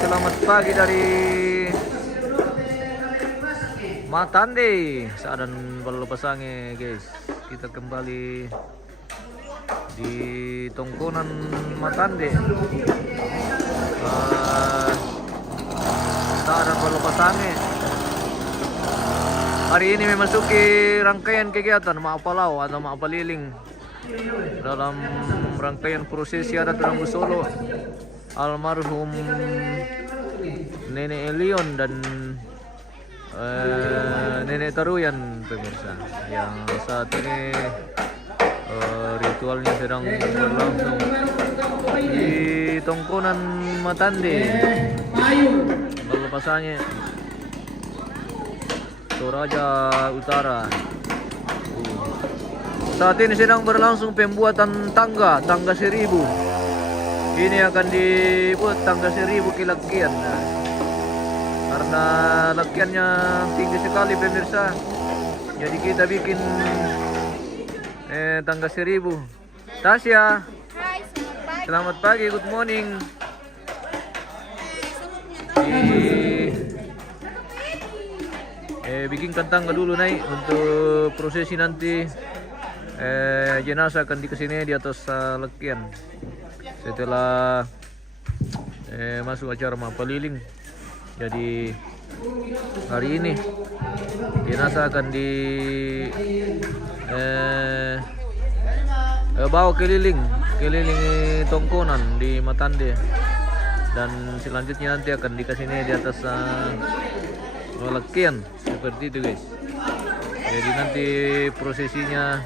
selamat pagi dari Matande, Saadan Balopasange guys. Kita kembali di Tongkonan Matande, Saadan Balopasange. Hari ini memasuki rangkaian kegiatan Maapalau atau Maapaliling dalam rangkaian prosesi adat Rambu Solo almarhum Nenek Elion dan Nenek Taruyan, pemirsa, yang saat ini ritualnya sedang berlangsung di Tongkonan Matande, Balopasange, Toraja Utara. Saat ini sedang berlangsung pembuatan tangga 1000. Ini akan dibuat tangga 1000 kilakian. Karena lakiannya tinggi sekali, pemirsa, jadi kita bikin tangga 1000. Tasya, Hai, selamat pagi, good morning. Bikinkan tangga dulu naik untuk prosesi nanti. Jenazah akan dikesini di atas lakian setelah masuk acara Maapaliling. Jadi hari ini jenazah akan bawa keliling Tongkonan di Matande, dan selanjutnya nanti akan dikasih di atas lakian seperti itu guys. Jadi nanti prosesinya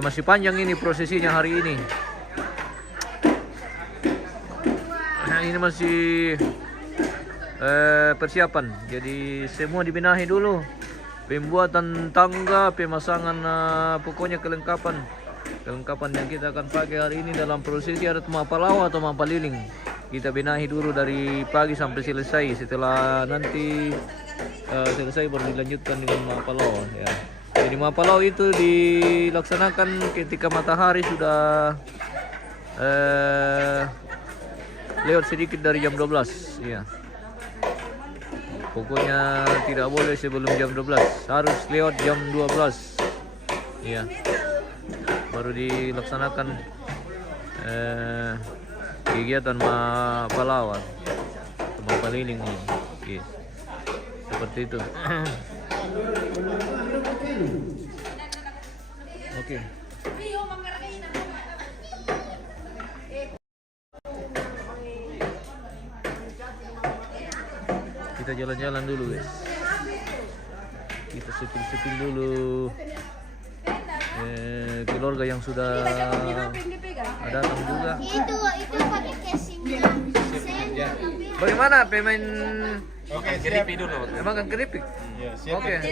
masih panjang ini prosesinya hari ini. Nah, ini masih persiapan. Jadi semua dibenahi dulu. Pembuatan tangga, pemasangan pokoknya kelengkapan yang kita akan pakai hari ini dalam prosesi adat Maapalau atau Maapaliling. Kita benahi dulu dari pagi sampai selesai. Setelah nanti selesai baru dilanjutkan dengan Maapalau ya. Jadi Maapalau itu dilaksanakan ketika matahari sudah lewat sedikit dari jam 12 ya. Pokoknya tidak boleh sebelum jam 12, harus lewat jam 12 ya, baru dilaksanakan kegiatan Maapalau atau Maapaliling ini ya. Seperti itu. Oke. Kita jalan-jalan dulu guys. Kita sepil-sepil dulu keluarga yang sudah datang juga. Itu pakai casing. Bagaimana pemain? Oke, keripik dulu. Makan keripik? Ya, siap. Oke.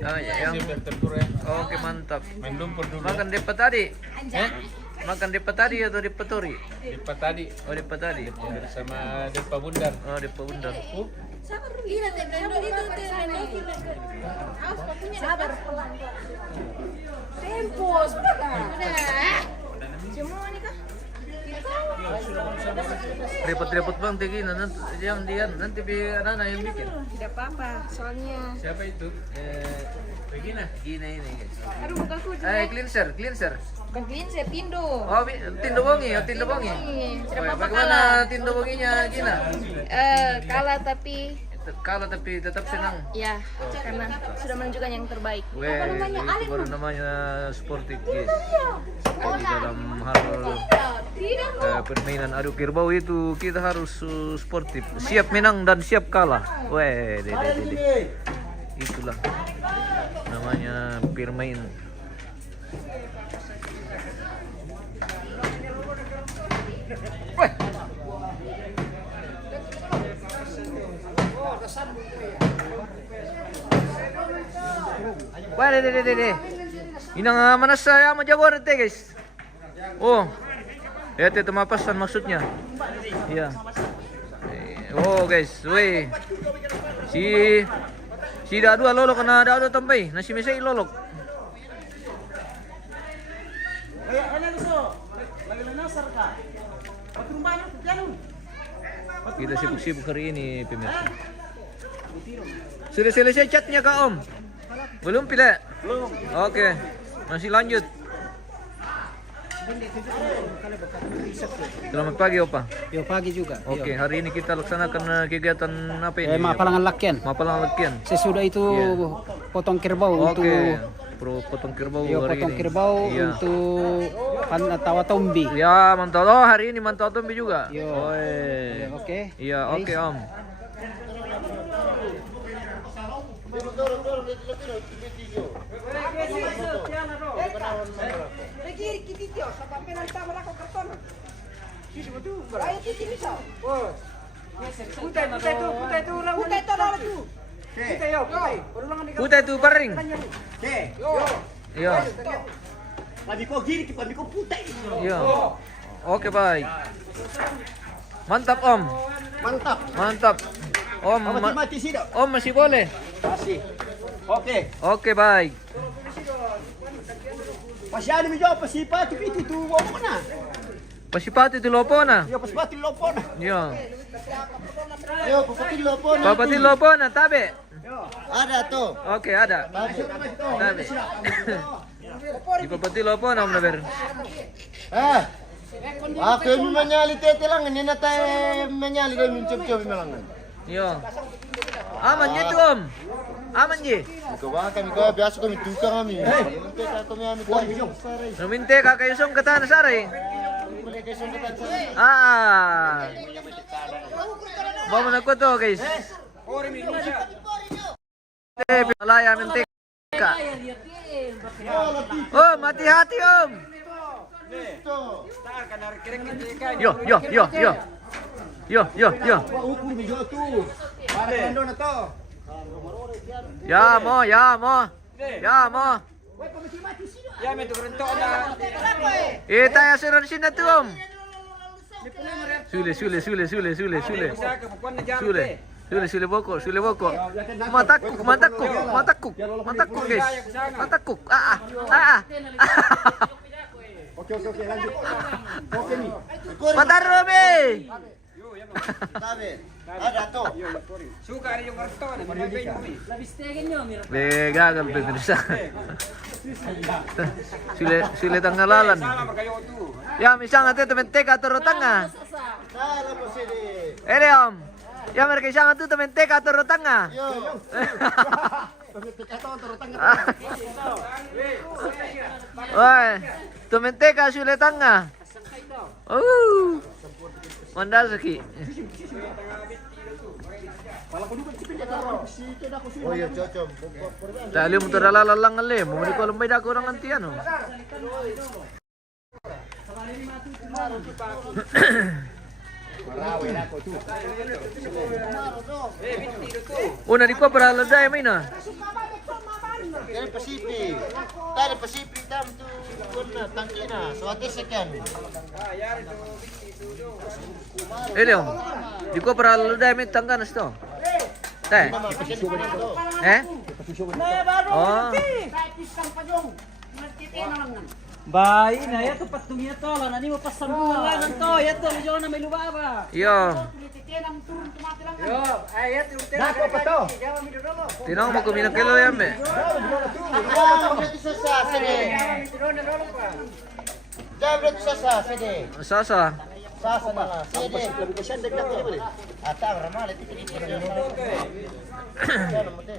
Ah, ya, yang Siap bertempur ya. oke, mantap. Main lumpur dulu. Makan depa tadi? Eh? Makan depa tadi atau depa tori? Depa tadi Oh, depa tadi. bersama Depa Bundar. Oh, depa bundar. Sabar. Tempo, sudah. Semua nih kah? Repot-repot bang tinggi nanti biar anak yang bikin. Tidak apa-apa, soalnya. Siapa itu? Regina. Gina ini guys. Aduh, bukan aku. Cleanser. Bagian saya Tindo. Oh, Tindo Bongi. Sudah Oh, apa bagaimana kalah? Tindo Bonginya Gina? Kalah tapi Kalah tapi tetap senang. ya karena sudah menunjukkan yang terbaik. Weh, itu baru namanya sportif guys. Jadi dalam hal permainan adu kerbau itu kita harus sportif, siap menang dan siap kalah. Weh, dede. Itulah namanya bermain. Weh. Wah, dede. Inang mana saya mau jago teh guys. Oh, lihat itu mapasan maksudnya. Iya. Oh guys, weh. Si dadu lolok na dadu tambay, na si Mesay lolok. Kaya ano gusto? Lagi na nasar ka. Pagrumbanya ko piano. Kita sibuk-sibuk hari ini pemirsa. Sudah selesai chatnya Kak Om? Belum Pile? Belum. Oke, masih lanjut. Selamat pagi Opa. Yo pagi juga. Oke, hari ini kita laksanakan kegiatan apa ini? Mapalangan lakian. Mapalangan lakian. Sesudah itu potong kerbau Oke, untuk potong kerbau yo hari potong ini. kerbau Iya. untuk tawa tombi. Ya, mantap. Oh, hari ini mantap tombi juga. Yo. Oi. Oke. Iya, oke Om. Putih itu paring. Iya. Iya. Oke, baik. Mantap Om. Mantap. Mantap. Om, Mati sih dok. Om masih boleh. Masih. Oke. Oke, baik. Pasiano mi jawab pasipa tu itu wo na. Pasipati itu lopo na. Yo pasipa tu lopo na. Iya. Yo pasipa lopo na. Papati lopo na tabe. Ada tuh. Oke, ada. Tabe. Di papati lopo na Om Naber. Aku mi menyali tete lang ni natay menyali dai min cob melangan. Iya. Aman gitu Om. Aman ji. Ikaw ba kami ko biasa kami tukang kami. Teka kami ami tayo. Numinte ka kayo song kata na saray. Boleh kayo sunod ka. Ah. Bawa na ko to guys. Malaya mentika. Oh, mati hati Om. Yo. Yo. Ukur mi jo tu. Para ando na to. Ya mo. Taya suruh di sini tuh Om. Sule boko. Matakuk guys. Matakuk. Oke lanjut. Oke mi. Mataro be. Tabe. Ada tuh. Gagal pemirsa. Sule tanggalalan. Ya misalnya tuh temen teka turun tengah. Salah mo sini. Om. Ya mereka sangat tuh temen teka turun tengah. Yo. Teka to turun tengah. Woi, temen teka sule tengah. Mandal seki. Oh iya cocok. Dali mo tora lalalang ale, mo di ko alam may dako orang anti ano. Una di ko para laday may na. Dari Pasifik. Dari Pasifik dam tu kuna tangkina. So ate sekian. Om. Di ko para laday may tangganas to. Teh. Oh. Bayi na ya to patumia to la nani mo pasambungan to ya to medyo na may lubaba. Yo. Yo, ayat yung Dako pa to. Tinang mo kuminak kilo yan me. Berarti sasa sini. Jangan berarti sasa sini. Sasa. Sasa na lang. Sini. Lebih kesian dekat tu boleh. Ata ramal itu ini. Jangan mati.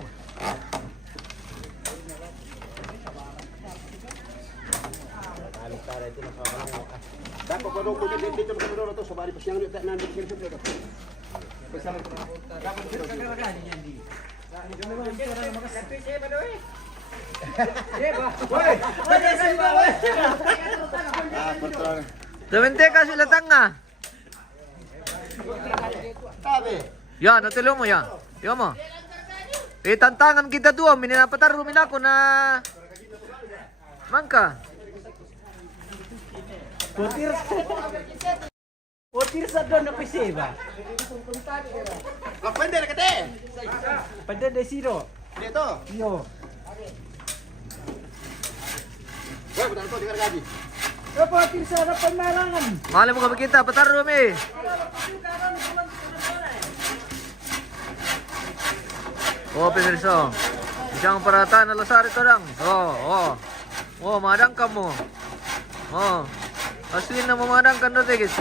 Dako ko dong dito mo dito to sa bari pa siyang tak nandik dito dito. Temen teka sila tengah. Tabe. Ya, natilo mo ya. Yo mo. Tantangan kita tuh, minapatarumin ako na mangka. Potir sa doon na piseba. Apa yang kate? Pada de siro. Dito. Yo. Wah, benar kau dengar gaji. Potir sa harapan malangan. Malam mo kami kita, patarumi. Oh pemirsa, isang parataan na lasari ito lang. Oh, madang kamu. Oh, asli na memadang kan dote guys.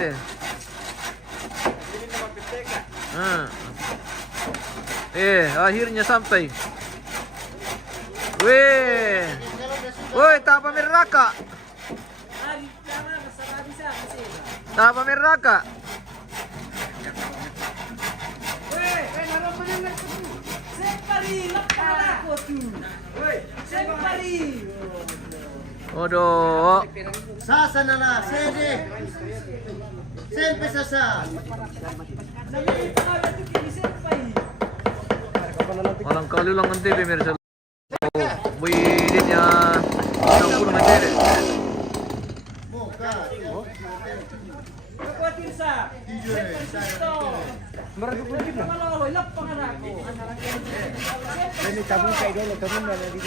Akhirnya sampai. Weh, woi, tak pamer raka. Tak pamer raka. Waduh. Sasa na na, sede. Sempre sasa. Malang kali lang nanti pemirsa. Buiditnya campur menjadi. Kuatir sa. Merebut kalau hilap pangaraku. Ini tabung kayak dulu turun dari di.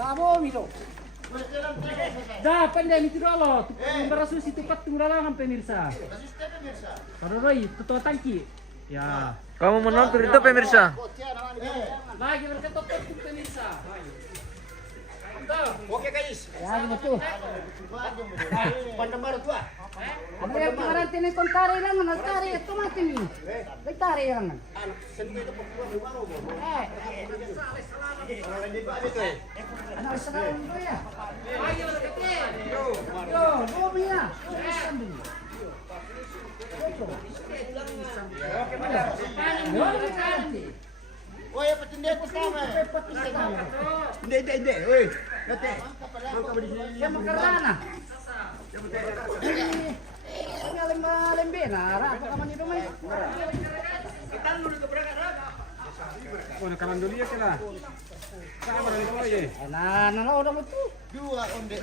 Bravo, Milo. Dah, pandai itu dulu. Berasus itu patung dalangan pemirsa. Karoroi, tutup tangki. Ya. Kamu menonton itu pemirsa? Lagi berketok patung pemirsa. Oke guys. Ya, betul. Pandang baru tua. Ano yung kemarin tinikontari lang, nagtari ito mati ni. Nagtari lang. Ano isa ka mo ya? Yo, bobi na. Oh ya petindihan pertama. Hindi. Oi. Nate. Siya makarana. Ang alim na, rapo ka man ito may. Nanonood mo to. Dua onde.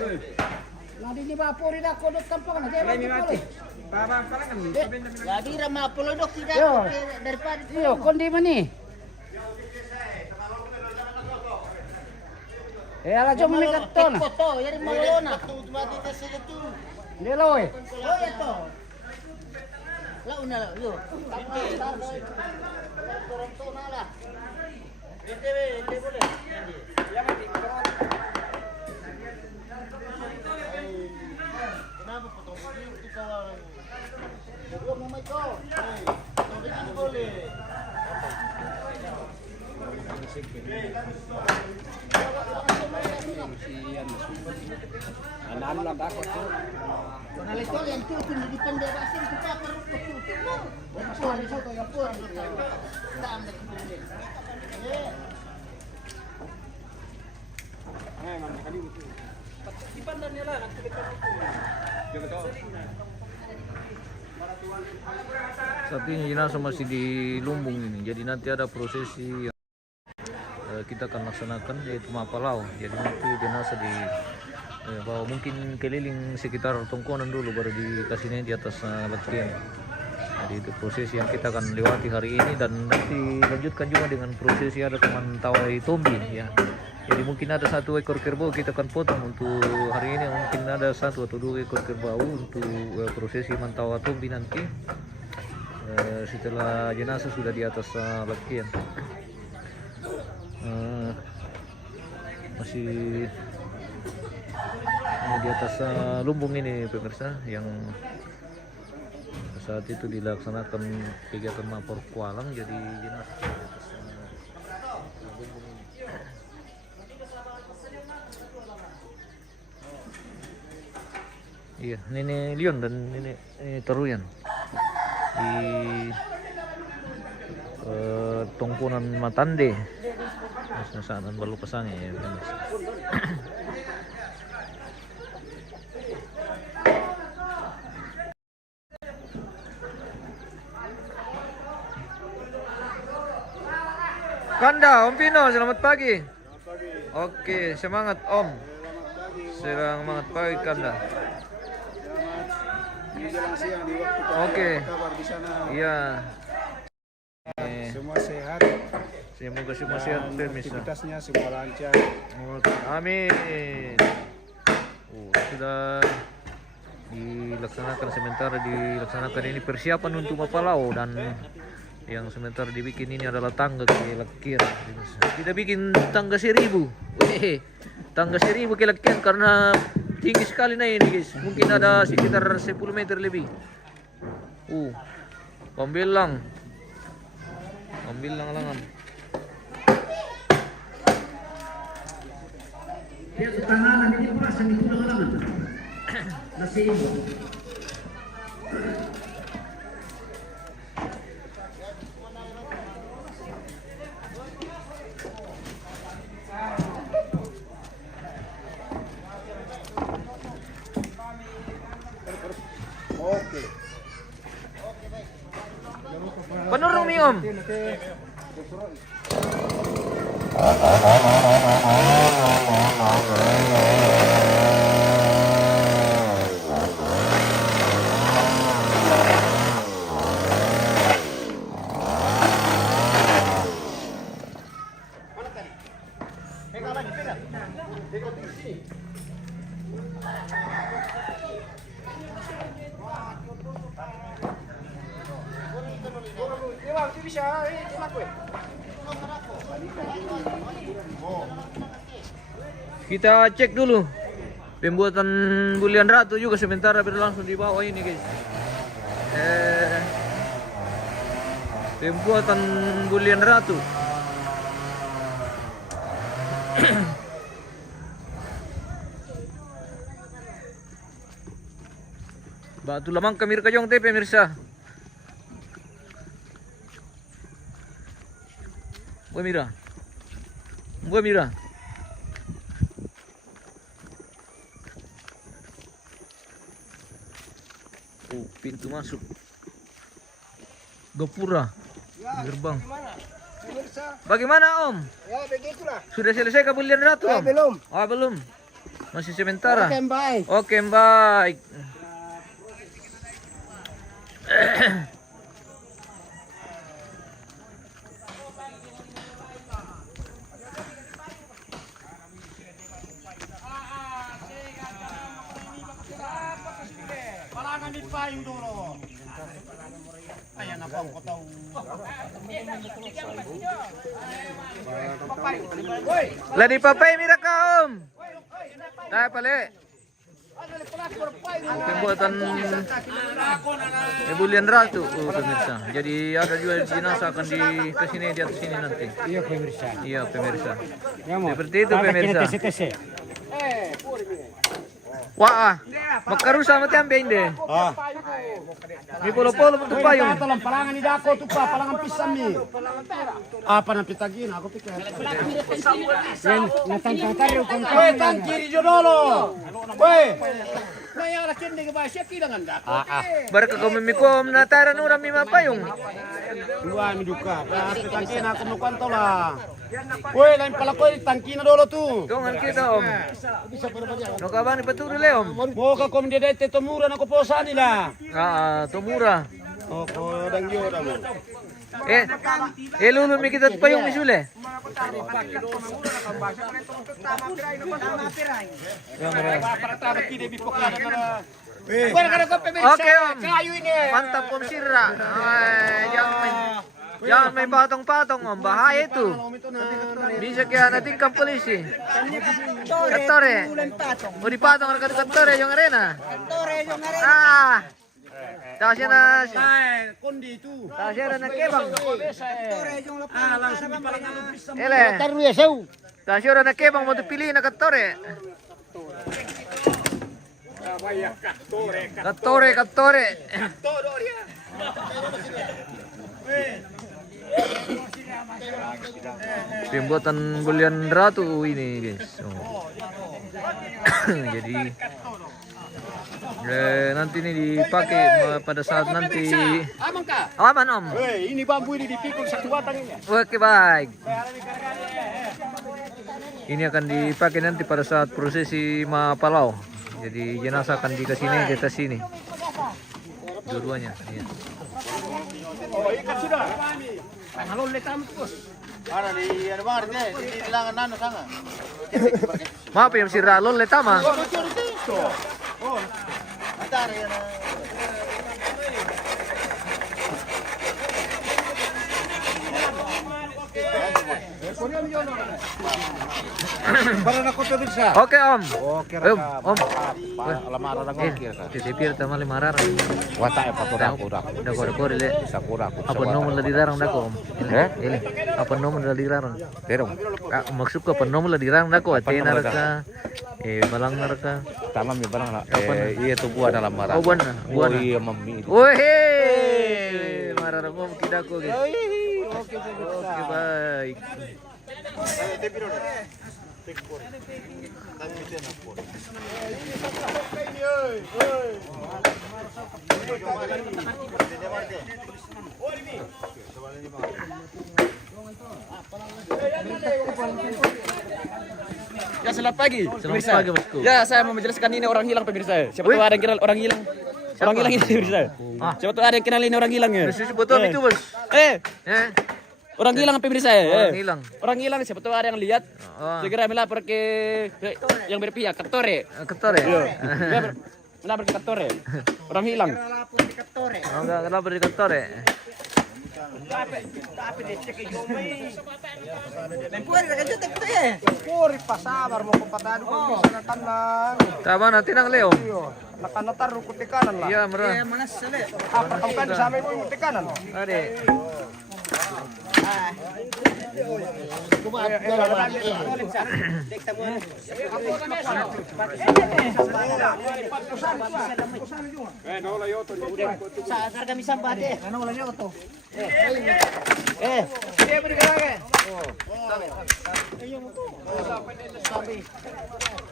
Nadi ni ba puri na kodot tampang na. Diba puri? Jadi ramah pelodok tidak Yo. daripada Iyo, kundi man ni. Ala jom may kato na. foto, jadi malona. Otomatis sila tu. Niloy. Oh ya to. Launa la, yo. Turun to na la. Hindi boleh. Kenapa potong itu kawan? Dua mama itu. Hindi boleh. Anak lang bakit to? Nalito yan tu di pendebasin tu pa perut keputin mo. Masuk di situ ya pur. Dam na keputin. Ipandan nila ang Saat ini jenazah masih di lumbung ini. Jadi nanti ada prosesi yang kita akan laksanakan yaitu mapalau. Jadi nanti jenazah di bawa mungkin keliling sekitar tongkonan dulu baru dikasihnya di atas latihan. Jadi itu prosesi yang kita akan lewati hari ini dan nanti lanjutkan juga dengan prosesi ada teman tawai tombi ya. Jadi mungkin ada 1 ekor kerbau kita akan potong untuk hari ini, mungkin ada 1 atau 2 ekor kerbau untuk prosesi mantawa tombi nanti setelah jenazah sudah di atas latihan. Masih di atas lumbung ini pemirsa yang saat itu dilaksanakan kegiatan mapor kualang, jadi jenazah di atas lumbung ini. Iya, Nenek Leon dan Nenek Taruyan di tongkunan matande. Nasaan balu pasangnya ya. Kanda, Om Pino, selamat pagi. Oke, semangat Om. Selamat pagi Kanda. Menjelang siang di waktu pagi, Oke. apa kabar di sana? Iya. Semua sehat Semoga semua sehat dan pemirsa. aktivitasnya semua lancar. Amin. Sudah dilaksanakan ini persiapan untuk Mapalau, dan yang sementara dibikin ini adalah tangga ke Lakian. Kita bikin tangga 1000. Weh, tangga 1000 ke Lakian karena tinggi sekali nah ini guys. Mungkin ada sekitar 10 meter lebih. Pambilang langan. Dia tangan ini pasang itu lang. Nasi ibu. Oke. Penurung nih Om. Kita cek dulu pembuatan bulian ratu juga sementara berlangsung di bawah ini guys. Pembuatan bulian ratu. Batu lamang kamir kajong teh pemirsa. Gua mira. Pintu masuk Gapura, gerbang. Bagaimana Om? Ya begitulah. Sudah selesai kebulian ratu Om? Belum. Belum. Masih sementara. Oke, baik. Oke, baik. Palangan dipaing dulu. Ayan apa ko tahu. Lah di papay mira ka Om. Tayo pali. Pembuatan bulian ratu pemirsa. Jadi ada juga jenazah akan di kesini di atas sini nanti. Iya pemirsa. Iya pemirsa. Ya mau. Seperti itu pemirsa. Tese. Wah, makarusa mati ambil ini. Ini polo-polo untuk payung. Talang palangan ni dako tu pa palangan pisang ni. Apa na pitagin aku pikir. Yan, natangkakayo kung Weh, tangkiri jo dulu. Weh. Kaya rakin di ba siya kilangan dako. Baru kau memikom na taran uram lima payung. Dua mi duka. Pitagin aku nukan to lah. Weh, lain pala ko tangki na dulu tu. Tungan kita Om. No kaban ipaturo le Om. Mo ka komdedete to mura na ko posa nila. Tumura. Opo, dang yo damo. Lulun mi kita payung ni sule. Oke Om. Mantap Om Sira. Jangan main patong-patong Om, bahaya itu. Bisa kaya natingkap polisi. Katore. Mau dipatong harga katore yung arena. Tasya na Kondi itu. tasya na nakebang. Langsung di palangan lubis sama. Ele. Taru ya seu. Tasya na nakebang mo pili na katore. Katore. Todo dia. Pembuatan bulian ratu ini guys. Oh. Jadi nanti ini dipakai pada saat nanti. Aman kah? Aman om. Hei, ini bambu ini dipikul satu batang ini. Oke baik. Ini akan dipakai nanti pada saat prosesi Mapalau. Jadi jenazah akan dikasih di atas sini. Dua-duanya. Iya. Oh, ikat sudah. Halon le kampus. Ada di luar deh, di langan nano sana. Maaf ya si Ralon letama. Oh, ada ya. Para nak kotor bisa. Oke om. Oke, Om. lamaran nak kira kan. Titipir tama limarar. Watak apa tuh dak. Udah kore le. Sakura. Apa nomor lah dilarang dako om? Ini. Apa nomor lah dilarang? Terong. Maksud ko apa nomor lah dilarang dako? Atena raka. Balang raka. Tamam ya barang lah. Iya tuh gua dalam marah. Oh buana. Oh iya mami. Woi, marah om kita ko. Oke baik. Ya selamat pagi. Selamat pagi bosku. Ya saya mau menjelaskan ini orang hilang pemirsa. Siapa tahu ada yang kenal orang hilang. Orang hilang ini pemirsa. Siapa tahu ada yang kenal ini orang hilang ya. Susu betul itu bos. Orang hilang pemirsa. Orang hilang. Orang hilang siapa tahu ada yang lihat. Segera melapor ke yang berpihak Ketore. Ketore. Melapor ke Ketore. Orang hilang. Oh, enggak kenapa di Ketore. Puri pasabar mo kupatado ko bisa tanang. Tama nanti nang Leo. Nakanatar ko tikanan lah. Iya, merah. Apa kamu kan sampai mo tikanan. Ade.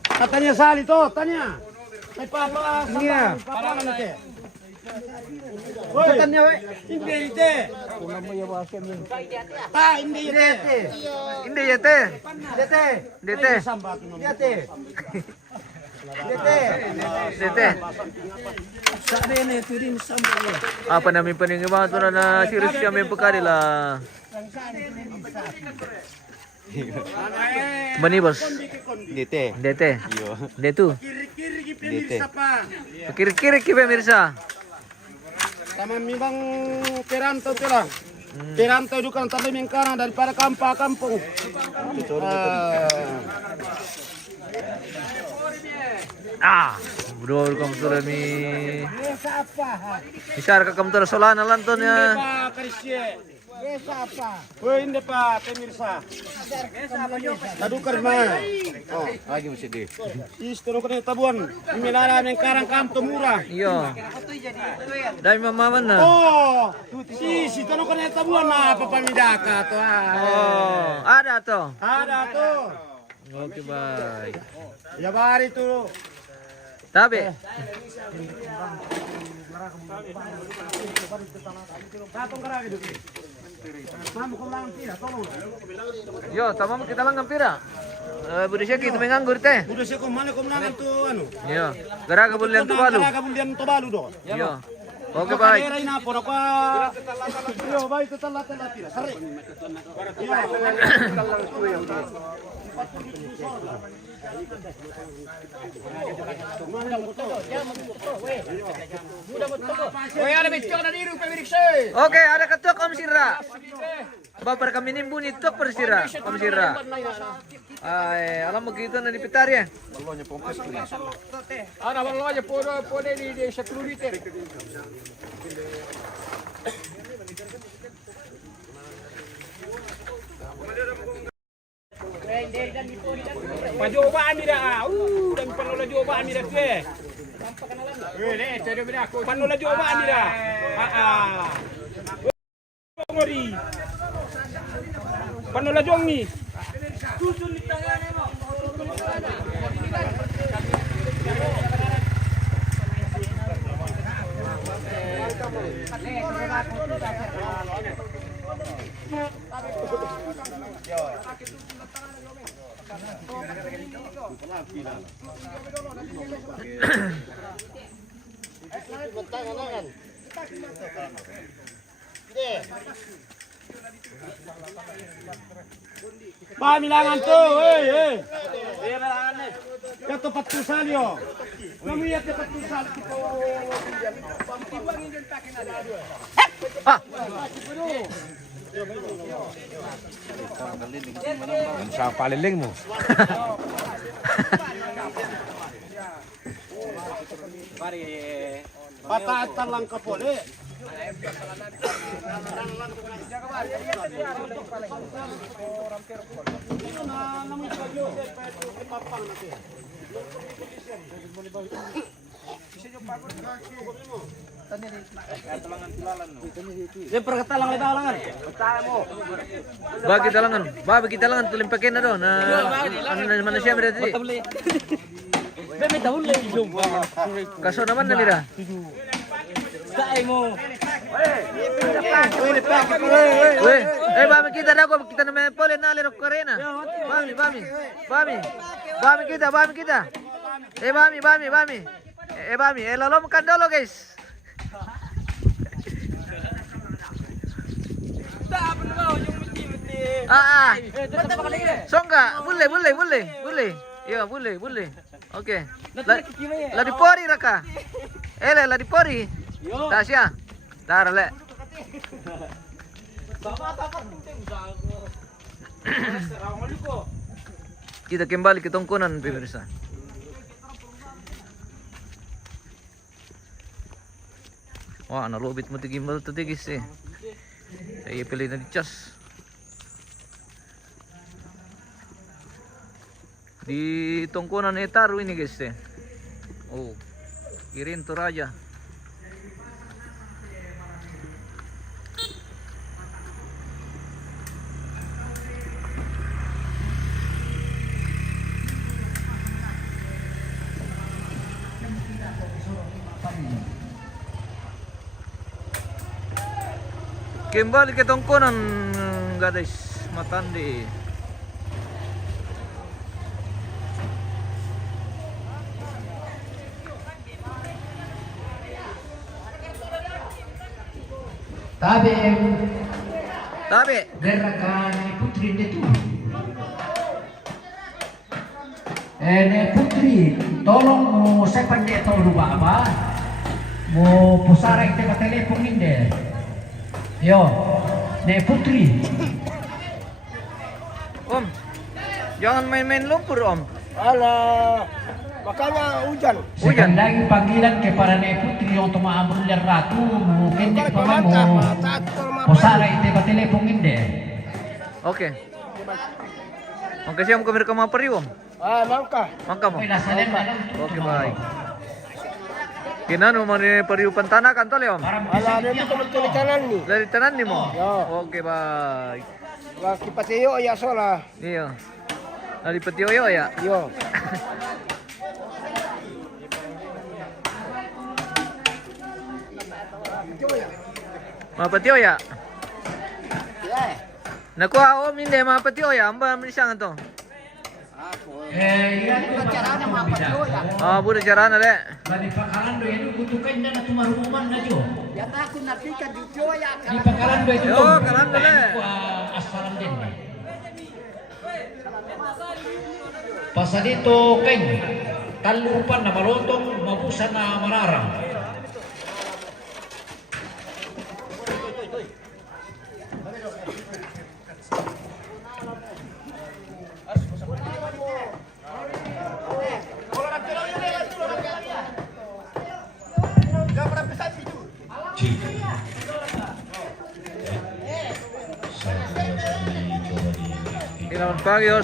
Katanya sali to, tanya. May papa. Iya. Katanya we. Hindi ite. Hindi ite. Hindi yete. Dete. Dete. Dete. Dete. Dete. Apa namin paningimahan to na serius siya may pagkarila. Manibos. Dete. Dete. Detu. Dete. Kiri-kiri pemirsa. Sama memang peranto tu lah. Peranto juga tapi mengkana daripada kampung. Bro, kamu tuh mi. Misal kamu tuh solana lanton ya. Oh ini pak pemirsa. Tadu kerma. Oh lagi mesti deh. Istri kena tabuan. Milara mengkarang kampung murah. Iya. Dari mama mana? Oh, si tanu kena tabuan apa pamidaka tu. Oh, ada tuh. Ada tuh. Oke baik. Ya bari tu. Tapi. Yo, tamam kita lang pira. Budi siya kita menganggur teh. Udah sih mana kemenangan tuh anu. Yo, gara kebulian tu balu. Kemudian tu balu do. Yo. Oke baik. Era ina por apa? Yo, baik tu telat tira. Sare. Oke, ada ketuk Om Sira. Bapak kami nimbun itu per Sira, Om Sira. Alam begitu nanti pitar ya. Ana ballonya pode di 10 liter. Pajobaan nila dan panola jobaan nila ke. Panola jobaan nila. Ngori. Panulajong ni. Pamilangan to, hey. Kato patusan yo. Namiyat ya patusan kita. Ah, Sa paliling mo. Patatan lang ka po, eh. Siyempre katalang libalangan. bagi talangan tulim pakai na doon. Ano na naman na siya mira tadi. May dahon lang yung Kaso naman na mira. Saay mo. Weh, bami kita dah ko kita naman pole na lero karena. Bami kita. Bami, lalom kan dulu guys. Songga, boleh. Iya, boleh. Oke. La di pori raka. La di pori. Tasya. Dar le. Kita kembali ke tongkonan pemirsa. Wah, nalobit mo tigimbal to tigis eh. Saya pilih na di cas. Di tongkonan etaru ini guys eh. Oh, Kirin Toraja. Kembali ke tongkonan guys, Matandi. Tabe. Berrakan putri itu. Putri, tolong mo saya pandai tahu lupa apa. Mo pusara kita ke telepon ini. Yo, Putri. Om, jangan main-main lumpur Om. Alah, makanya hujan. Sekali lagi panggilan kepada Putri untuk mengambil ratu. Mungkin di pemamu. Pusara itu ke telepon ini. Oke. Oke, siapa mau kamera kamu peri Om? Mangka. Mangka mo. Oke, Oke, baik. Kinano mani pariupan tanah kan tole Om? Alah, dia betul kanan ni. Dari tanan ni mo? Ya. Oke, baik. Wah, kipatiyo ya sola. Iya. Dari Petioyo ya? Yo. Mga Petioyo ya? Nakuha Om hindi mga Petioyo ya? Amba milisang ito? Ah, budak cara na le. Di pangkalan do itu kutukan dan tumaruman na jo. Ya takut nabi kan di Joya kan. Di pangkalan do itu. Yo, kalan do le. Asalan din. Pasal itu kain talupan na malotong mabusan na mararang.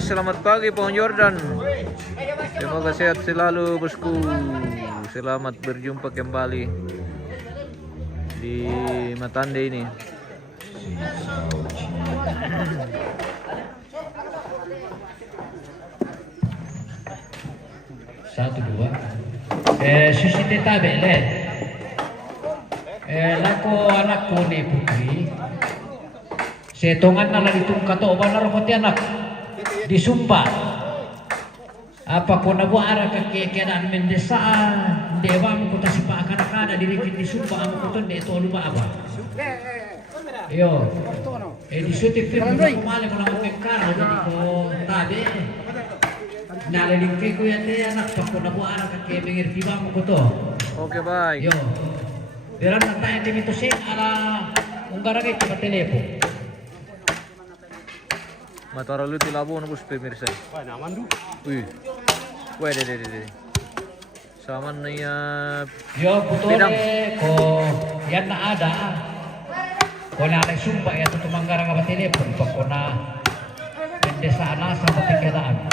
Selamat pagi Pohon Jordan. Semoga sehat selalu bosku. Selamat berjumpa kembali di Matande ini. Satu dua. Susiteta bele. Lako anakku ni Putri. Setongan na lang itong katooban na rokoti anak. Disumpah. Apa ko na buara ka keadaan mendesaan. Dewa mo ko tasipa akan-akan diri kin disumpah amo ko ton de ito lupa apa. Yo. Disutik film kumali mo lang pekar jadi ko tabe. Nalilingkay ko yan anak pa ko na buara ka kebengir tiba mo ko to. Oke, baik. Yo. Biar na tayo dito sa ala unggara kay pa telepon. Matara lu tilabo na bus pemirsa. Wah, naman du. Wih. Weh, deh. Sama nih ya. Yo Bidang. putole ko yan na ada. Ko na ay sumpa ya to manggara ka telepon pa ko na desa na sa patikadaan.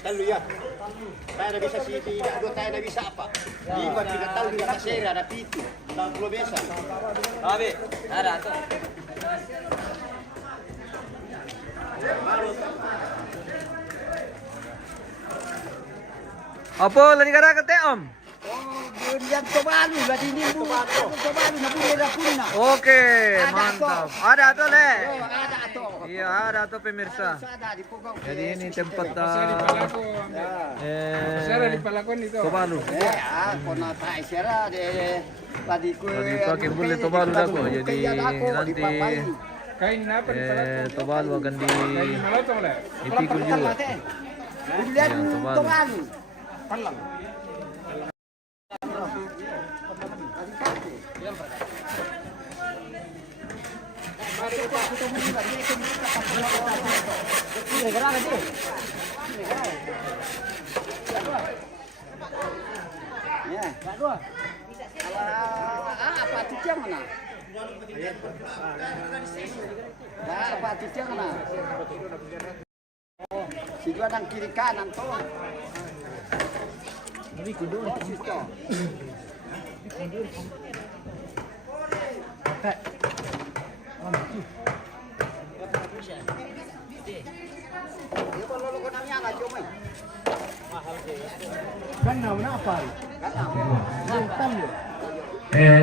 Talo ya. Tayo na bisa City, tayo na bisa apa? Lima pinatalo na kasera na pito. Tatlo besa. Sabi, ada to. Apa lagi kara kate om? Yang Tobalu, berarti ini Tobalu, nabuhay na pun na. Oke, mantap. Ada tuh le. Ada to. Iya ada tuh pemirsa. Ada di Pugong. Jadi ini tempat Tobalu. Kona tayo sira de tadi ko. Lagi pakai boleh Tobalu dah kok. Jadi nanti Tobalu akan dipikul juga. Ulian Tobalu. Apa tujuan mana? Apa tujuan mana? Si dua nang kiri kanan tuh. Ini kudu.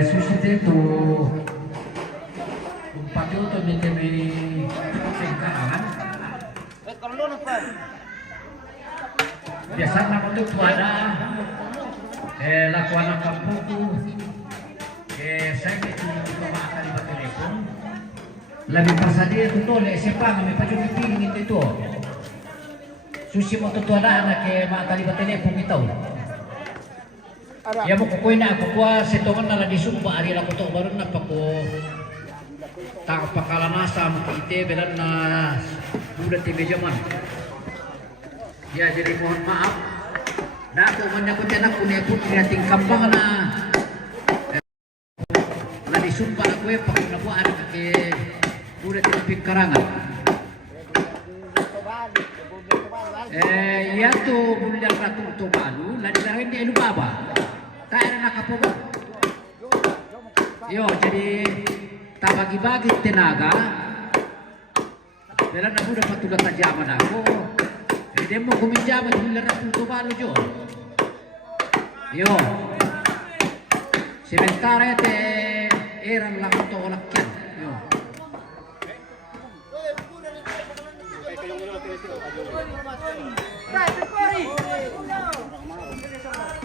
Susite tu pakai untuk meteme pengkaran. Biasanya untuk ada lakuan ang kampuko. Saya itu akan di telepon. Lebih pasadi itu tole sepang kami paju piring itu. Susi mo tutuan na ke makali ba telepon ito. Ya mo kukuin na ako kwa setongan na di sumba ari la ko to baru na pa ko tak pakalanasa mo ite belan na budak ti mejaman. Ya jadi mohon maaf. Na ako man ko tiyan ako ne put ting kambang na di sumba ako pa ko na buat ke budak ti pikarangan. Ya tuh bulan ratu tu balu, lagi lain di Elubaba. Tak ada nak apa. Yo, jadi tak bagi-bagi tenaga. Bila nak udah patulah tajaman aku. Jadi mau kuminjam bulan ratu tu balu jo. Yo, sementara te eran lang to lakyan. Yo.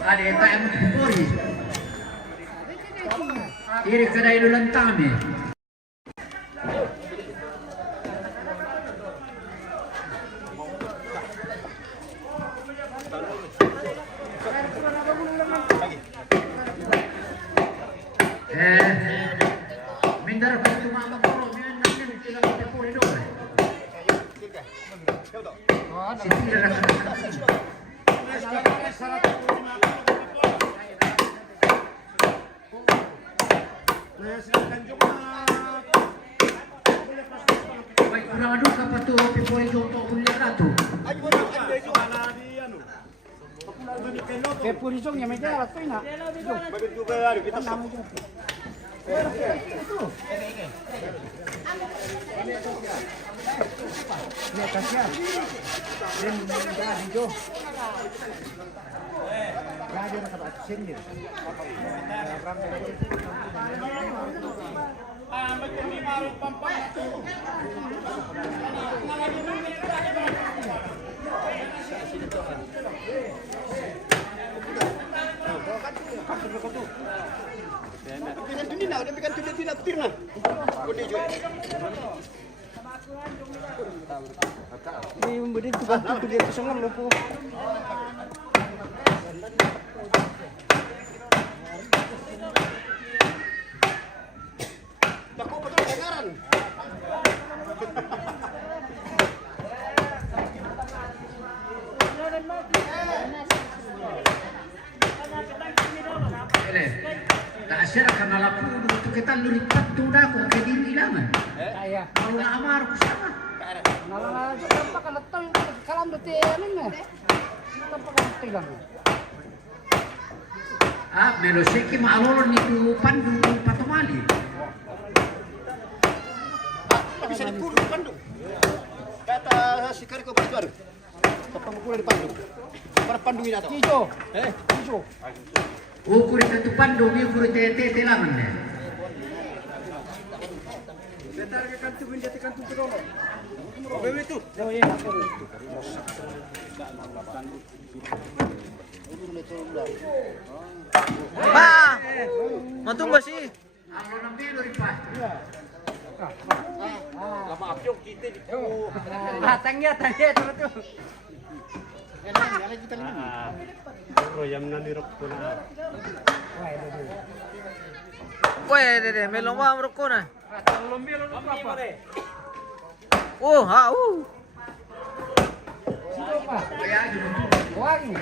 Ada yang tak yang puri. Iri kedai dulu lantami. Mindar pintu mama koro, minum nanti tidak kita puri dong. Sini dah. Baik kurang aduh kapal tu pipori jompo kuliah ratu. Puri jong yang meja lah tu nak. Ni kasihan. Ini dah hijau. Lagi nak dapat sini. Ini memberi tukang tu dia kesengan lupa. Takut betul dengaran. Tak karena lapu untuk kita luripat tu dah kok ke diri ilangan. Iya. Mau nak amar ku sama. Nala apa kalau tahu kalam bete amin na. Apa kalau tilang. Meloseki maalolon itu pandu patomali. Bisa dipuru di Bandung. Kata si Kariko Bajuar. Ketemu pula di Bandung. Para Bandung ini atau? Hijau. Hijau. Ukur itu pandu, ukur tete telangan deh. Setar ke kantu bin jati kantu tu dong. Bebe tu. Oh iya. Pa! Matumba sih. Ako nang bilo rin pa. Tangnya tu tu. Weh, deh, melong mah merokok na. Oh, ha, Kaya yun. Wangi.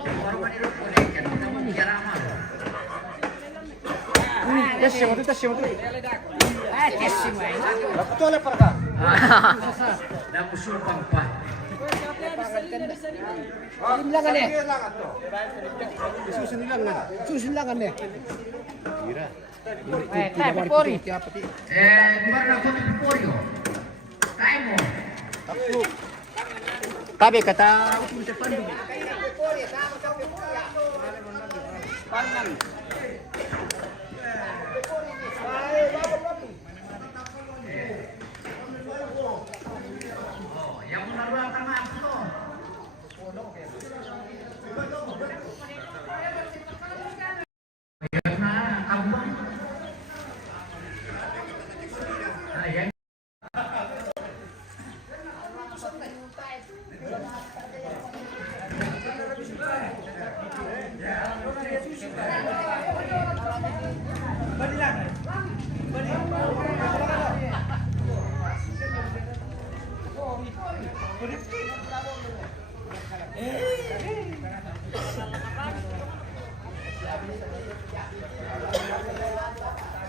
Baru manirok ko na yan. Kita mo bicara amal. Tes siapa tu? Tes siapa tu? Kesima. Betul le perkara. Dapat sumpang pa. Silangan deh. Susilangan deh. Pori. Baru ako ng Piporio. Kaya mo. Tabi kata Yang menaruh tama ako to.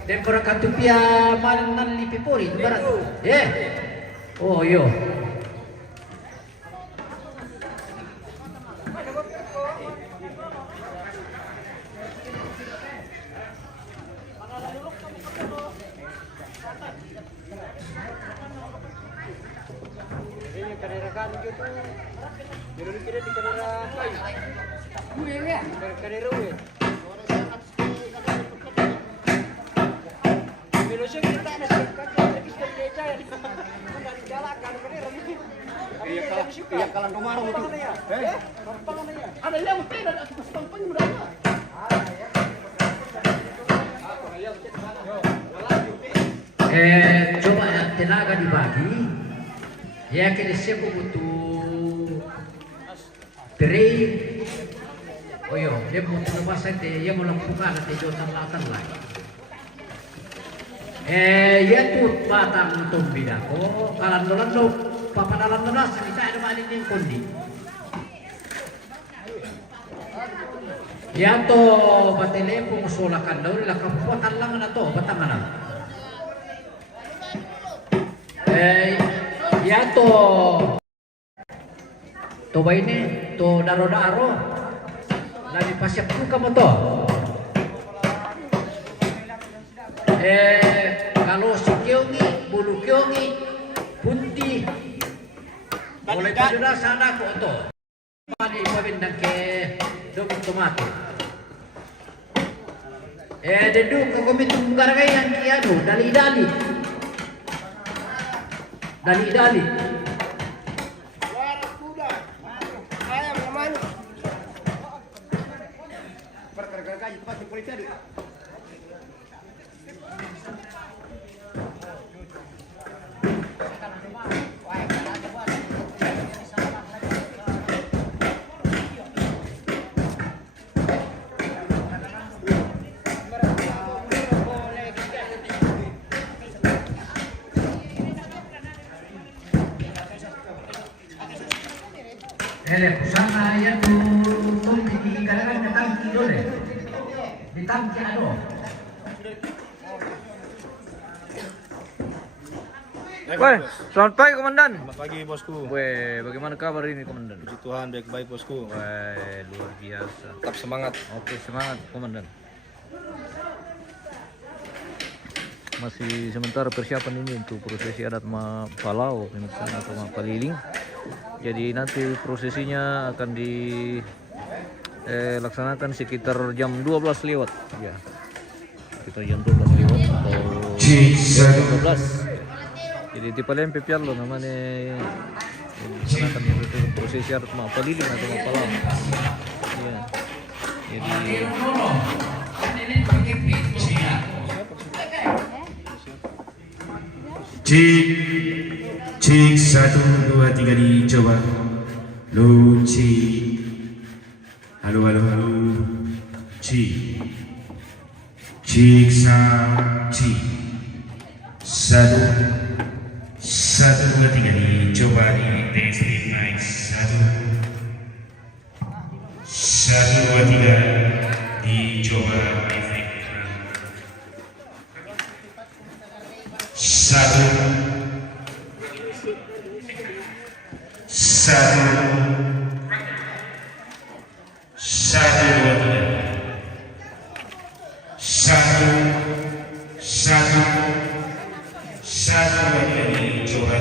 Tempora katupia manan lipipuri barat. Oh yo. Iya kalang kemarin itu. Ada yang tidak ada pampang berapa? Coba tenaga dibagi. Ya kira siapa butuh teri. Oh yo, dia butuh lepasan dia mau lampukan nanti jodoh latar lagi. Ya tuh batang tumbida ko kalan dolan do papadalan dolan kita ada balik yang kondi. Ya to batele po musulakan daw nila kapuatan lang na to batangan. Ya to ba ini to daro-daro lagi pasiap ko mo to. Kalau si Kyongi, bulu Kyongi, punti, boleh sudah sana ko to. Mari pabindang ke dong tomato. Dedu ko komitong garagay ang kiyano, dali-dali. Dali-dali. Waras kuda. Ayam kemana? Perkara-kara pasti polisi ada. Kusana ya tuh di kadang ke tangki dole. Di tangki ada. Woi, selamat pagi komandan. Selamat pagi bosku. Weh, bagaimana kabar ini komandan? Puji Tuhan baik-baik bosku. Weh, luar biasa. Tetap semangat. Oke, semangat komandan. Masih sementara persiapan ini untuk prosesi adat Palau atau Paliling. Jadi nanti prosesinya akan dilaksanakan sekitar jam 12 lewat ya. Sekitar jam 12 lewat atau 12. Jadi di Palempe Piallo namanya dilaksanakan itu prosesi adat Paliling atau Palau. Ya. Jadi Cik 1, 2, 3 dicoba. Lu cik. Halo. Cik. Cik cik. 1, 2, 3 dicoba di tes mic 1, 2, 3 dicoba efek 1, 2, 3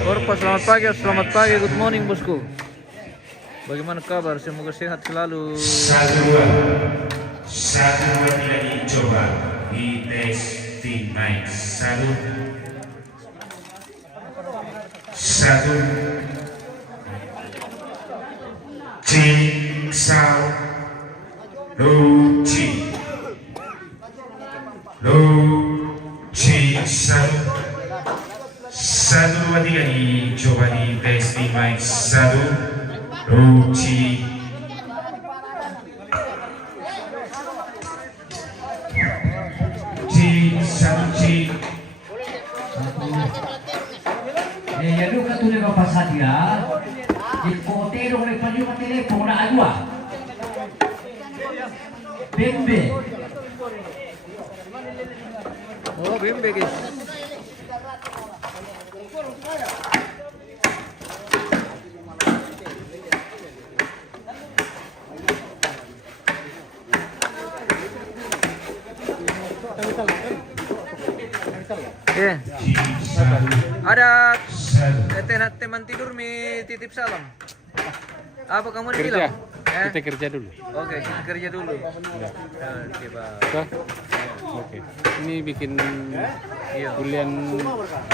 Korpa, selamat pagi, good morning bosku. Bagaimana kabar? Semoga sehat selalu. 1, 2, 3 dicoba di testing mic 1, 1 cik sao lu cik sao 1, 2, 3 dicoba di testing mic 1 lu cik cik ya lu katulad ng pasadya, ipotero ng panyo ka telepono na agwa. Bimbe. Oh, Bimbe guys. Iya. Ada teman tidur mi titip salam. Apa kamu bilang? Kita kerja dulu. Oke, kita kerja dulu. Oke, Pak. Oke. Ini bikin Iya. kuliah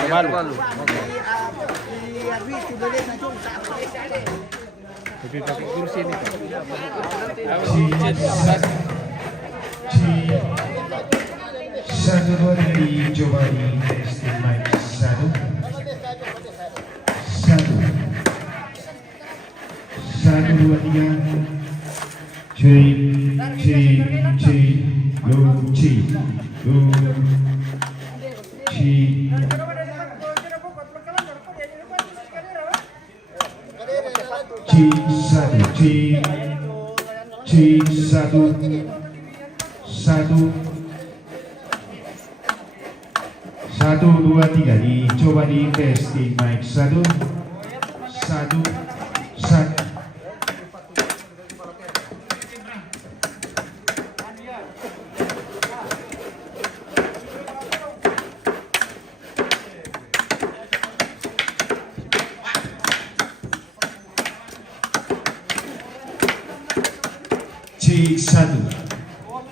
Yang terbalu. Oke. tapi pakai kursi ini. Pak. Satu dua tiga coba di testing mic satu dua tiga satu dua tiga dicoba di testing mic satu.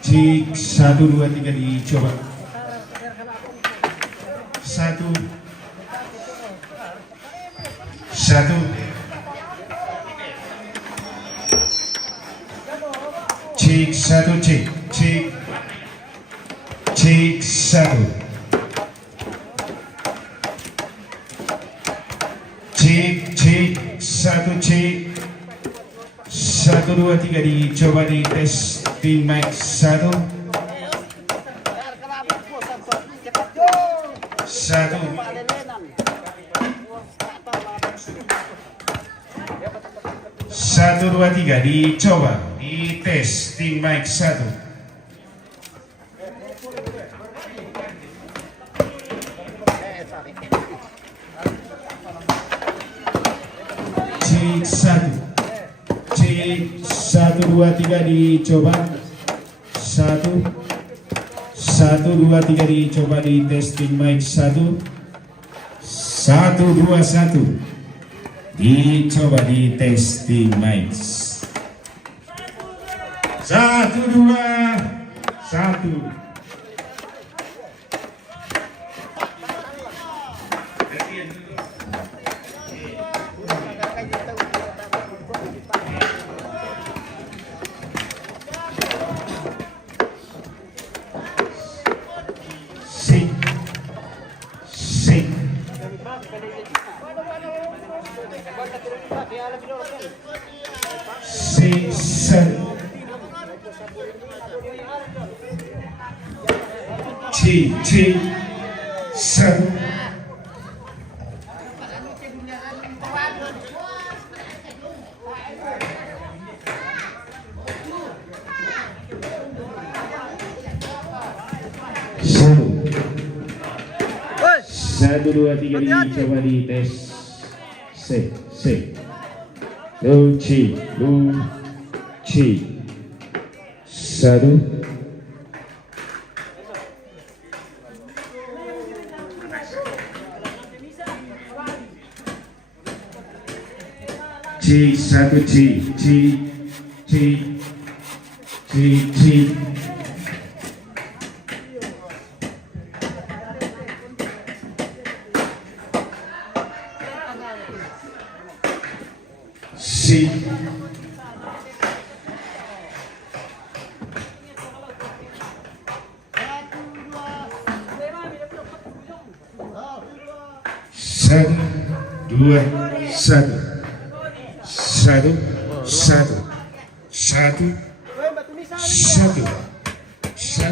Cek satu dua tiga dicoba. Satu. Cek satu cek satu. Cek satu cek. 1 2 3 dicoba di testing mic 1. 1 1 2 3 dicoba di testing mic 1. Cek 1 2 3 dicoba. 1 2 3 dicoba di testing mic 1. 1 2 1 dicoba di testing mic. 1 2 1. Satu dua tiga dicoba di tes. Lu ci 1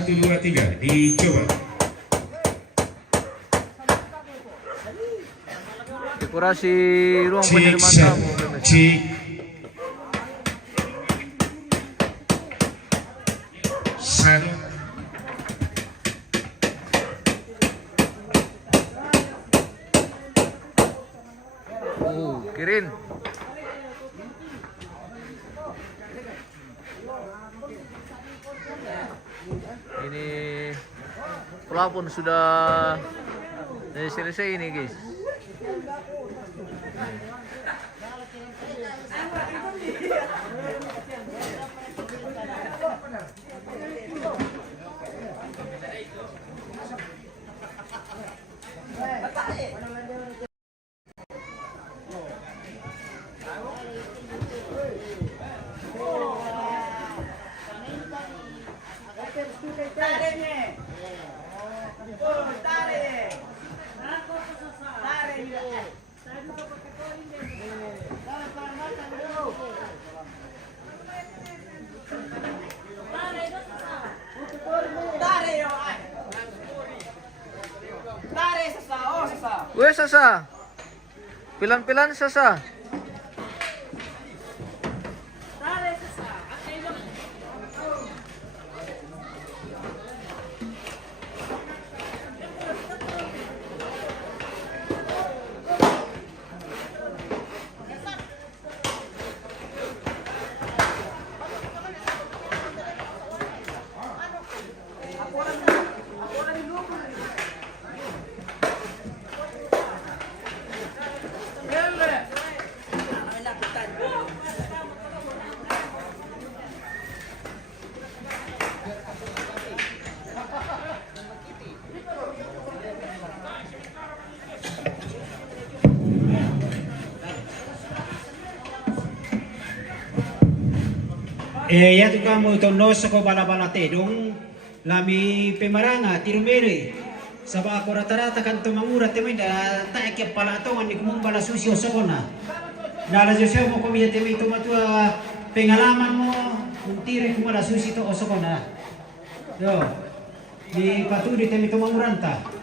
2 3 dicoba. Dekorasi ruang penerimaan tamu. Sado. Kirin. Ini pelapon sudah selesai ini guys. Weh Sasa, pilan-pilan Sasa. Ya tu kamu itu noso ko bala-bala tedong lami pemaranga tirumere sabab aku rata-rata kan tu mangura temi da tak ke pala to ni kumung bala susi osokona dala jose mo ko mi temi to matua pengalaman mo untire kumala susi to osokona yo di paturi temi to manguranta.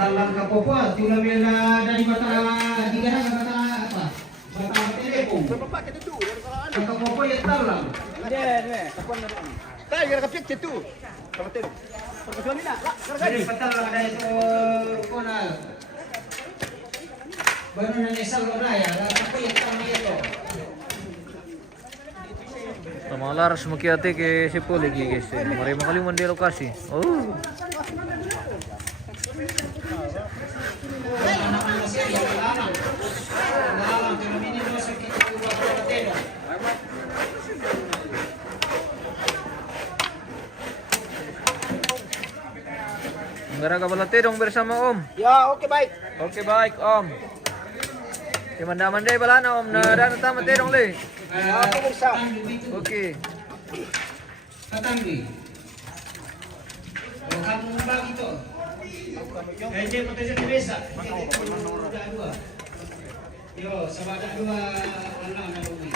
Talang kapopua, tula mela dari mata di gara mata apa? Mata telepon. Kapopua ya talang. Tayo gara kapit itu. Kapatid. Pagkasami na. Dari patalang ada itu kona. Baru nanya salur raya, apa yang talang itu? Tamalar semakiate ke Sipo lagi guys. Mari makaliman di lokasi. Oh. Menggaraga balatedong bersama Om. Ya, oke baik. Oke baik Om. Di mandai balana Om na dana tama tedong le. Oke bisa. Oke. Katanggi. Kamu bagi to. Jadi potensi desa. Yo, sabada dua anak na bumi.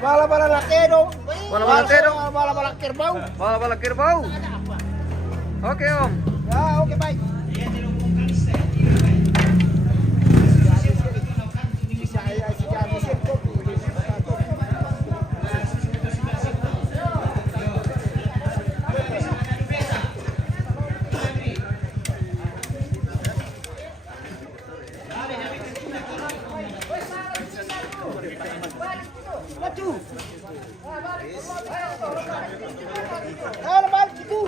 Bala-bala latedong. Bala-bala latedong. Bala-bala kerbau. Bala-bala kerbau. Oke Om. Ya, oke baik. Kalau balik itu.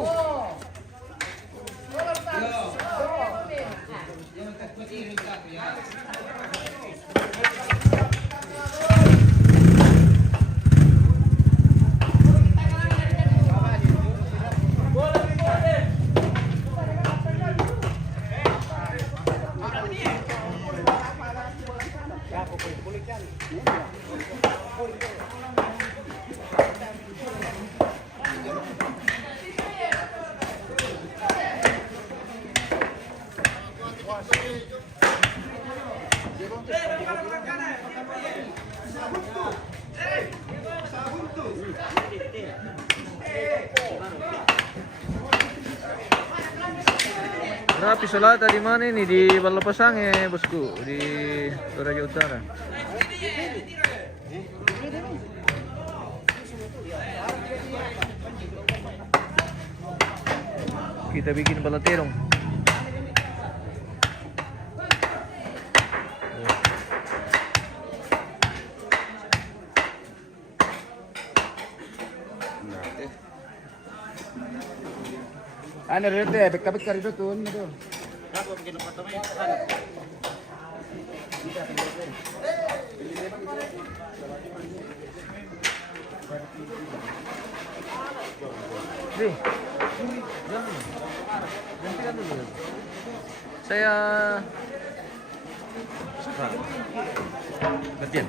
Rapi Selatan di mana ini? Di Balapasange, bosku, di Toraja Utara. Kita bikin balaterong. Ano rito eh, bekabit rito tuh. Di, jangan. Gantikan dulu. Saya gantian.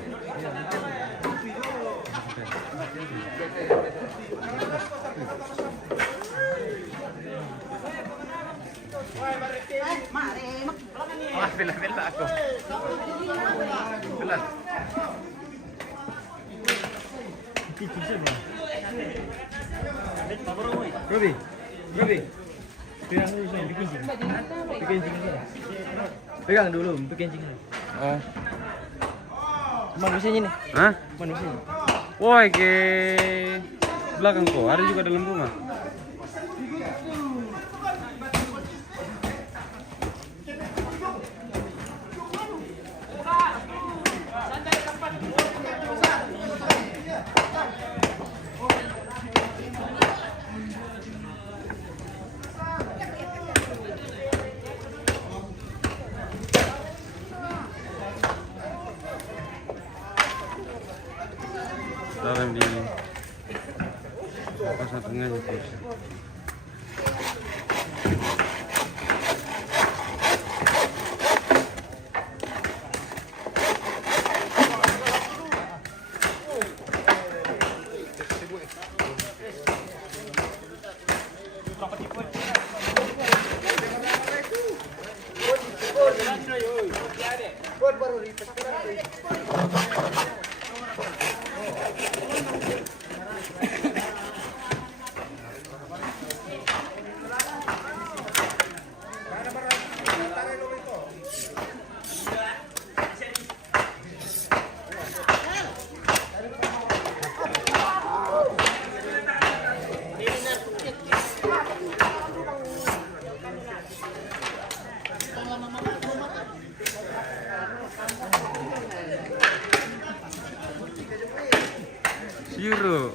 Pila-pila ako. Pila. Ruby. Pegang dulu, bikin kencing. Oh. Manusianya nih. Hah? Manusianya. Woi, ke belakang kok. Ada juga dalam rumah. Dalam di pasar tengahnya terus. Euro.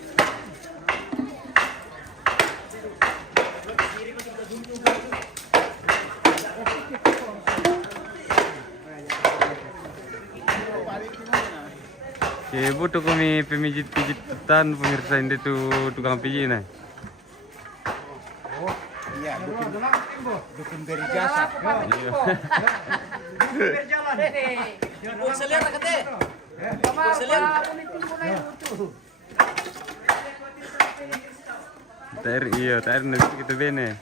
Oke, butuh kami pemijit-pijitan pemirsa ini tuh tukang pijit nih. Oh, iya, dukun beri jasa. Tair nanti kita bene.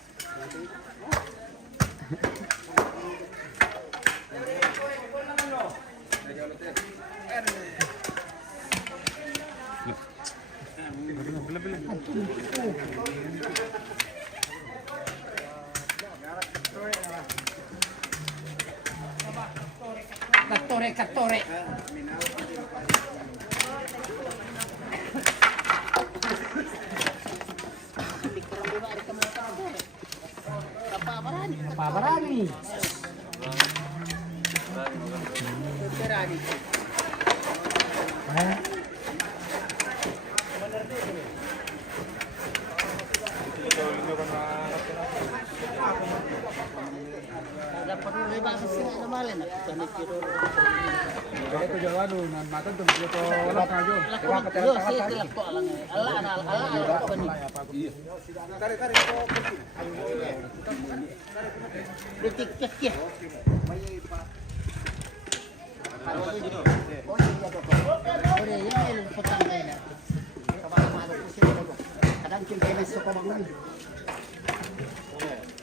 Katore. Pabarani. Dapat rin ba sa sila namalin at kanitiro. Ito jalan nan matan tuh ito wala ka jo. Yo si tilak ko lang. Ala ko ni. Tari. Bitik kek. Ore yan potang na. Kadang kimpenes ko bangun.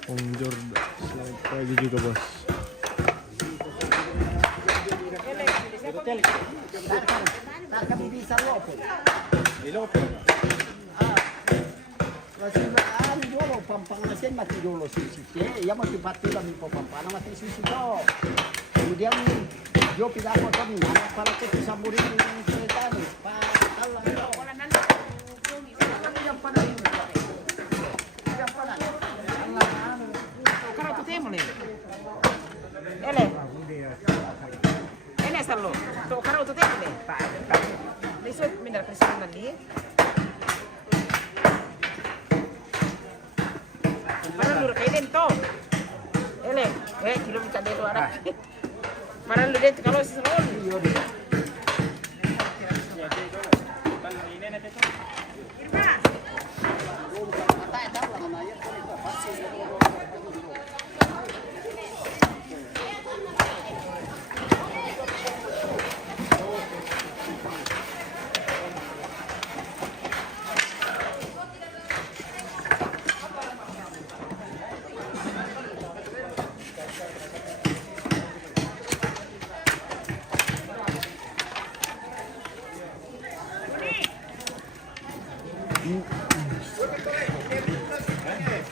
Om Jordan, selamat pagi juga bos. Kami bisa lopo. Ilopo. Masih ada lopo. pampang na siya, mati dulu sisi. Ya mati pati lang po pampang mati sisi to. Kemudian yo pindah ko kami, anak pala ko sa murid ng kereta ni. Pa talang ito. Wala na na. Yang pa na yun. Yang pa na. Karo to temo le. Ele. Ele salo. To karo to temo le. Pa. Lisod minda presiden ali. Parang lur kayo din to. Ele, kilo minta dito anak. Parang lur din kalau sa salon.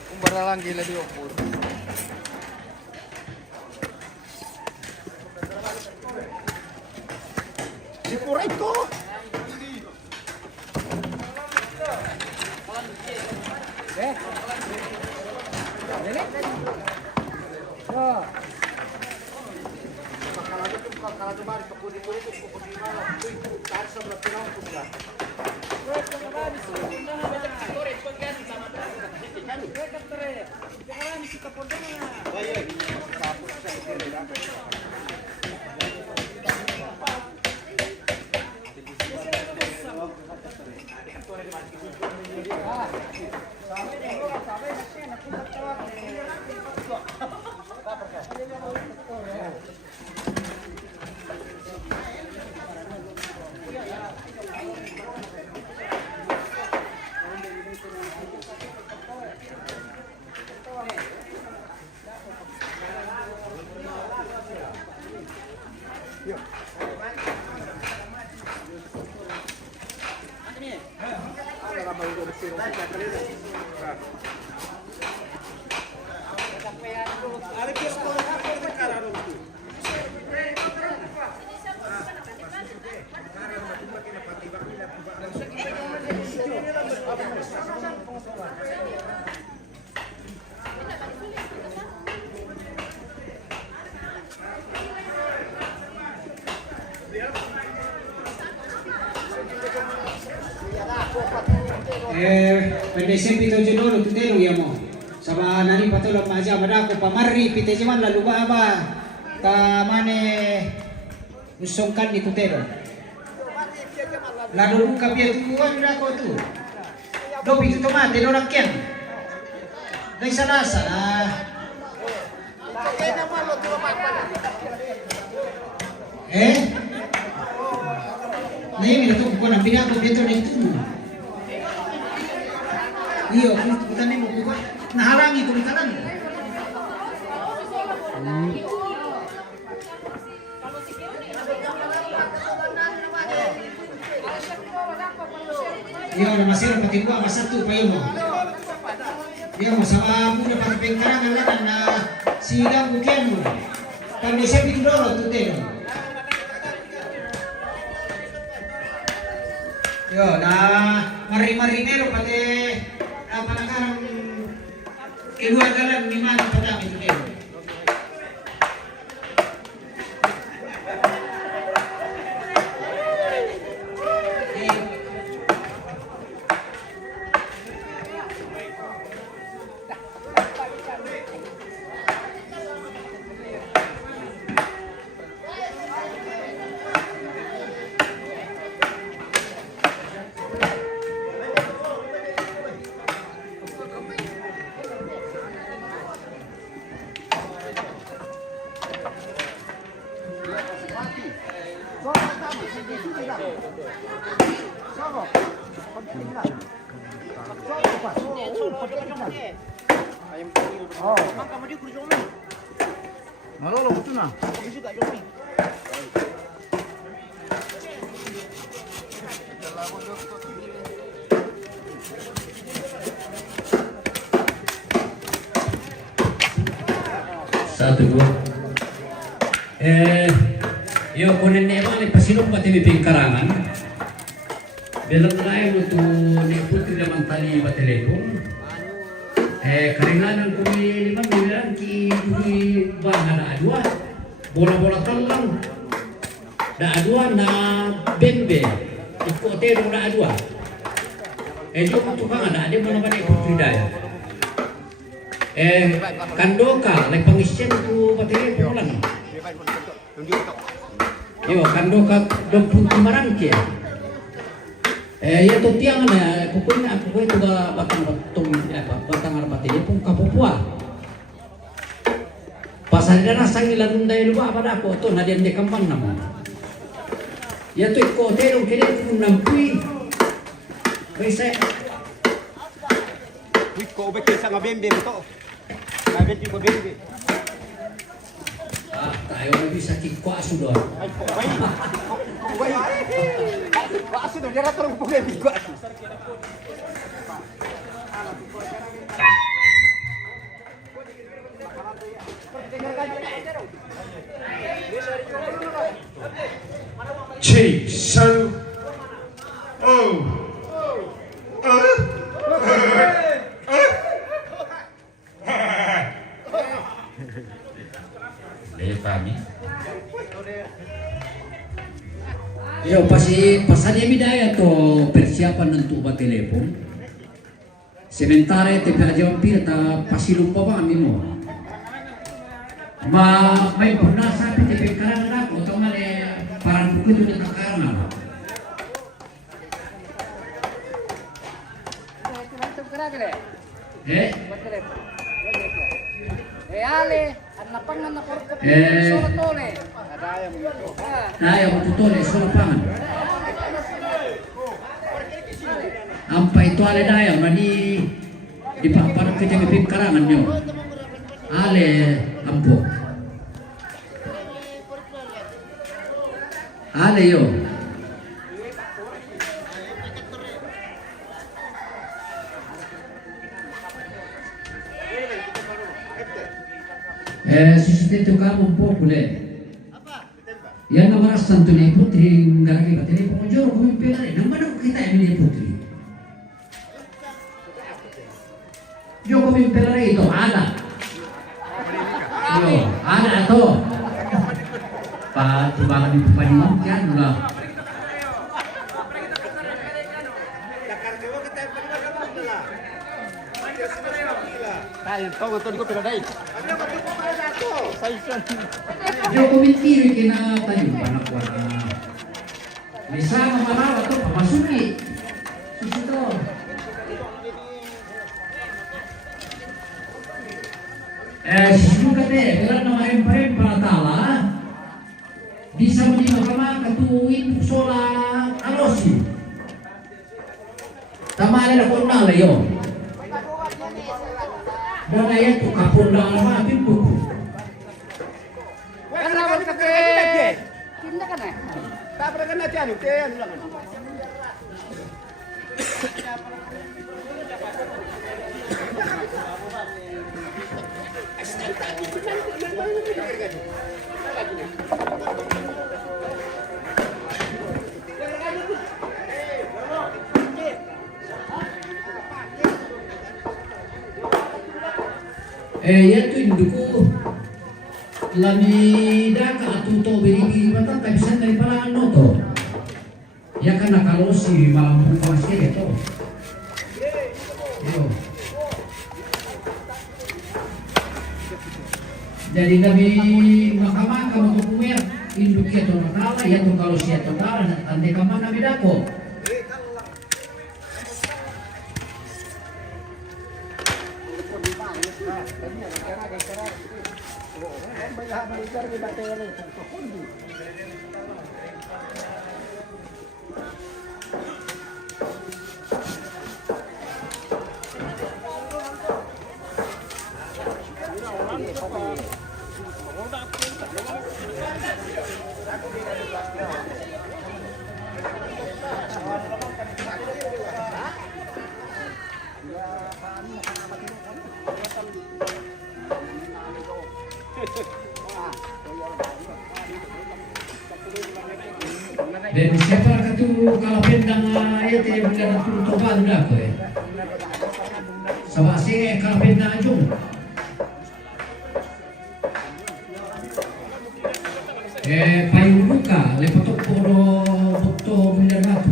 Kumpara lang gila di opor. Di pura ito. Pada SMP tu jodoh tu teru ya mo. Sama nani patulah maja madako pamari pite jaman lalu baba ta mane usungkan itu teru. Lalu buka biar tu buat madako tu. Dopi tu tomate lo rakyat. Dai salasa. Nih minta tu bukan ambil aku dia tu itu. Iya, kita nih mau buka, nahalangi tulisan. Iya, ada masih ada pakai gua mas satu payo mo. Iya, mo sama muna pakai pengkarangan lah na silang bukian mo. Kami saya pikir dulu tuh deh. Yo, nah mari-mari mero pakai apa nakarang keluar jalan di mana pada itu dia. Malolo betul na. 1-2. Yo kunin ni Ewan pasilong pati may karangan. Dalam lain itu ni putri naman tali ba telepon. Karinganan ko ni Liman bilang ki bang na adua. Bola-bola talang. Na adua na bembe. Iko tero na adua. Yo tukang ada mana mana putri daya. Kandoka lagi pengisian tu ba telepon lang. Yo kandoka 20 marangke. Ya to tiang na pokoknya aku itu ga batang arpati pun kapupua. Pasal na sangilan dai lupa pada aku to na dia kampan namo. Ya to ko tero kene tu nampui. Kaisa Wiko beke sa ngabembe to. Ngabembe ko bembe. Tayo na bisa kikwa sudah. Ay ko, ay. Asu do dia terus bukan bigo. Change. So. Oh. Kami. Yo pasannya bidaya to persiapan untuk buat telepon. Sementara te pelajaran ta pasilum pa ba mo. May puna sa te pekaran na ko to mane parang buku itu nakakarna. Ale, napangan na korko solo tole. Daya mo tutole solo pangan. Ampa itu ale daya mani di paparan kita ngepip karangan nyo. Ale ampo. Ale yo. Sustento kamu po kule. Yan na maras santo ni putri ngaragi ka tele po joro ko pera nang manok kita ni putri. Yo ko pera ito ada. Yo ada to. Pa tubangan di paniman kan lah. Tayo to to ko pera dai. Yo komentiri kina tayo panak warna. Bisa mamarawa to pamasuki. Susito. Suka deh, bila nama empare paratala bisa menjadi mahkamah ketuin sola alosi. Tamale na kona layo. Dan ayat tu kapun dalam hati buku. Tinda ka na. Tapos ka na tiyan, tiyan lang. Yaitu induku lami daka atuto beri mata tak bisa daripada noto. Ya karena kalau si malam pasti itu. Yo. Jadi kami mahkamah kamu tukumer induk itu nakala ya tuh kalau si itu nakala ande kamana bidako. Dan siapa katu kalau pendang itu yang mendadak turun toba sudah aku ya. Sama si kalau pendang ajung. Payung buka lepotok podo bukto mendadak.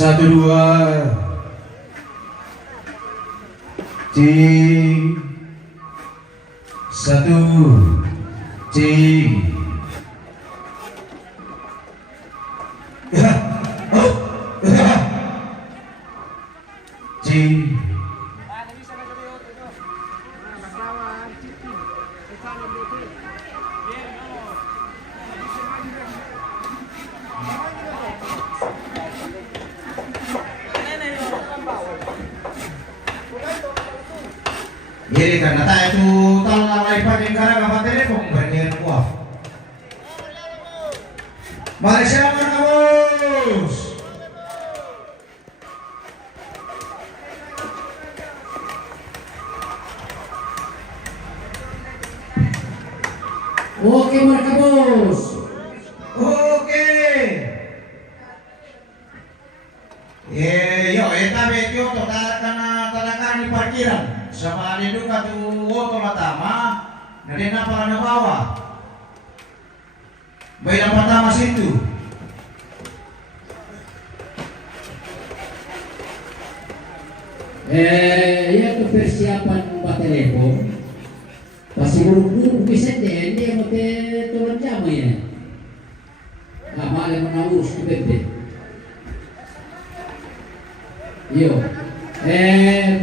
Satu dua, satu, jadi karena tak itu talang lagi pakai karena apa telepon berniat kuah. Mari siapa bos? Oke mereka bos. Oke. Yo, tapi itu tadakan di parkiran. Sama ada duka tu woto matama, nade napa na bawah. Bayi yang pertama situ. Ya itu persiapan buat telepon. Pasti buru-buru bisa deh, dia mau turun jam ya. Nggak boleh menawus tu bete. Yo,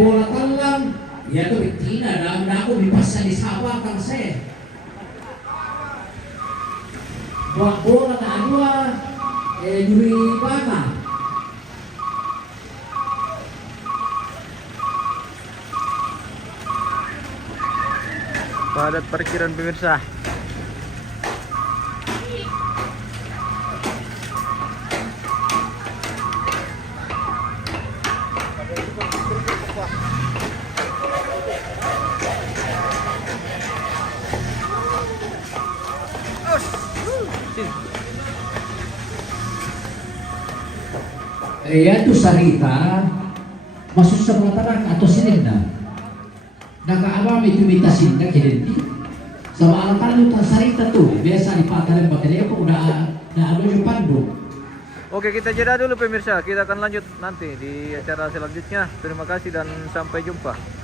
bola talang. Ya tuh betina, dan aku dipaksa di sawah kan saya. Buat bola tak dua, juri mana? Padat parkiran pemirsa. Ya itu sarita masuk sebelah tanah atau sini dah. Naka itu minta sinda kini. Sama anak-anak itu sarita tuh biasa dipakai baterai apa udah ada yang pandu. Oke, kita jeda dulu pemirsa. Kita akan lanjut nanti di acara selanjutnya. Terima kasih dan sampai jumpa.